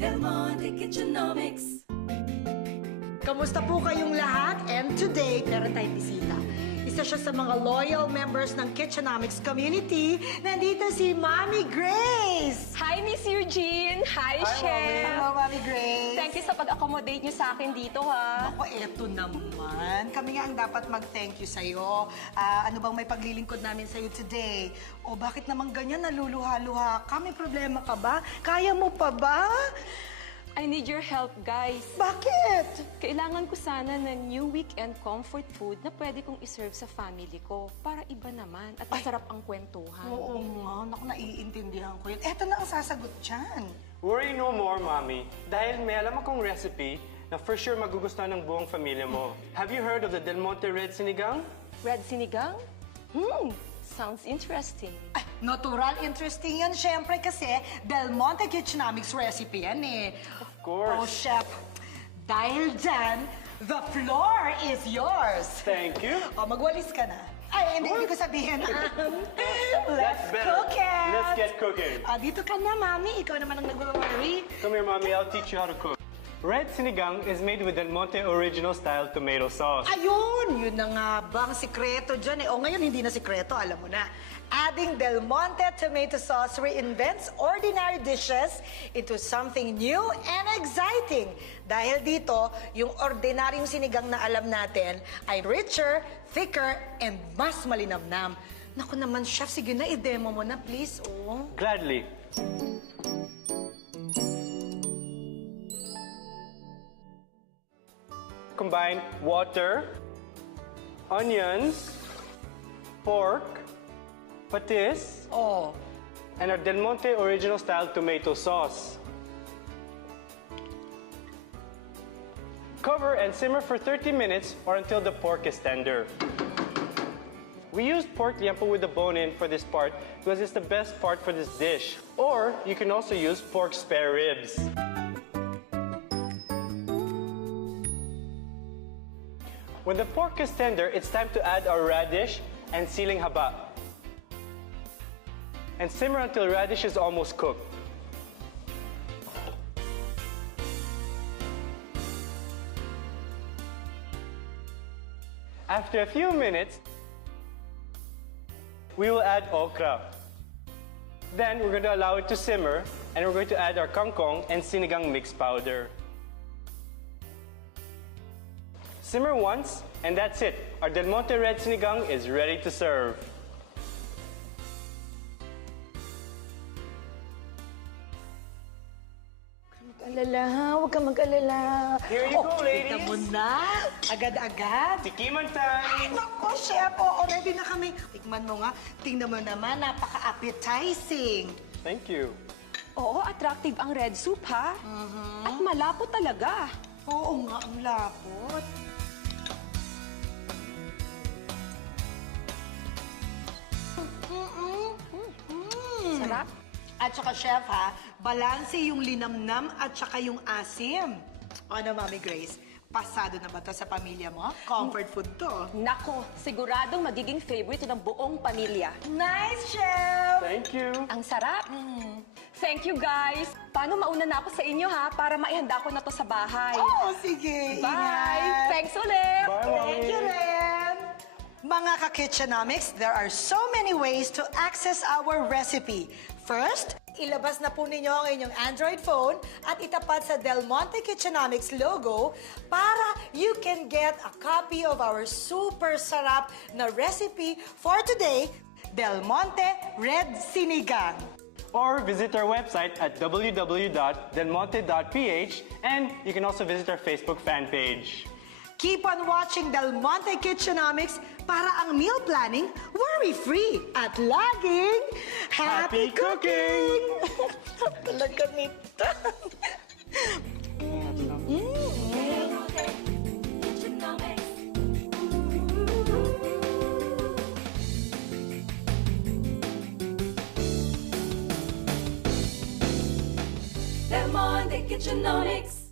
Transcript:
Monte Kitchenomics. Kamusta po kayong lahat? And today, meron tayong bisita. Isa siya sa mga loyal members ng Kitchenomics community. Nandito si Mami Grace! Hi, Miss Eugene! Hi, Chef! Hello, Mami Grace! Thank you sa pag-accommodate niyo sa akin dito, ha? Ako, eto naman. Kami nga ang dapat mag-thank you sa'yo. Ano bang may paglilingkod namin sa'yo today? O bakit naman ganyan naluluha-luha ka? May problema ka ba? Kaya mo pa ba? I need your help, guys. Bakit? Kailangan ko sana ng new weekend comfort food na pwede kong iserve sa family ko para iba naman at masarap ang kwentuhan. Oo nga. Naku, naiintindihan ko yun. Eto na ang sasagot dyan. Worry no more, Mommy. Dahil may alam akong recipe na for sure magugustuhan ng buong pamilya mo. Have you heard of the Del Monte Red Sinigang? Red sinigang? Sounds interesting. Ay, natural interesting yan, syempre, kasi Del Monte Kitchenomics recipe yan eh. Of course. Oh, chef, dahil dyan, the floor is yours. Thank you. O, magwalis ka na. Ay, hindi ko sabihin. Let's better. cook it! Let's get cooking. Dito ka na, Mami. Ikaw naman ang nag-worry. Come here, Mommy. I'll teach you how to cook. Red Sinigang is made with Del Monte Original Style Tomato Sauce. Ayun! Yun na nga ba ang sikreto dyan eh. O ngayon, hindi na sikreto, alam mo na. Adding Del Monte tomato sauce reinvents ordinary dishes into something new and exciting. Dahil dito, yung ordinaryong sinigang na alam natin ay richer, thicker, and mas malinamnam. Naku naman, chef, sige na, i-demo mo na, please. Oh. Gladly. Combine water, onions, pork, patis, Oh. and our Del Monte Original Style Tomato Sauce. Cover and simmer for 30 minutes or until the pork is tender. We used pork liampo with the bone in for this part because it's the best part for this dish. Or you can also use pork spare ribs. When the pork is tender, it's time to add our radish and siling haba. And simmer until radish is almost cooked. After a few minutes, we will add okra. Then we're going to allow it to simmer, and we're going to add our kangkong and sinigang mix powder. Simmer once, and that's it. Our Del Monte Red Sinigang is ready to serve. Huwag kang mag-alala. Here you go, ladies. Kita mo na. Agad-agad. Tikiman Ay, time! naku, chef. Oo, ready na kami. Tikman mo nga. Tingnan mo naman, napaka-appetizing. Thank you. Oo, attractive ang red soup, ha? At malapot talaga. Oo nga, ang lapot. Sarap. At saka, chef, ha, balanse yung linamnam at saka yung asim. Ano, Mami Grace? Pasado na ba to sa pamilya mo? Comfort food to. Nako, siguradong magiging favorite ng buong pamilya. Nice, chef! Thank you. Ang sarap. Thank you, guys. Paano mauna na ako sa inyo, ha? Para maihanda ko na to sa bahay. Oo, sige. Bye! Ingat. Thanks ulit! Bye, Thank you, Mommy. Ren! Mga ka-Kitchenomics, there are so many ways to access our recipe. First, ilabas na po ninyo ang inyong Android phone at itapat sa Del Monte Kitchenomics logo para you can get a copy of our super sarap na recipe for today, Del Monte Red Sinigang. Or visit our website at www.delmonte.ph, and you can also visit our Facebook fan page. Keep on watching Del Monte Kitchenomics para ang meal planning worry-free at laging happy cooking! Talaga nito. Del Monte Kitchenomics.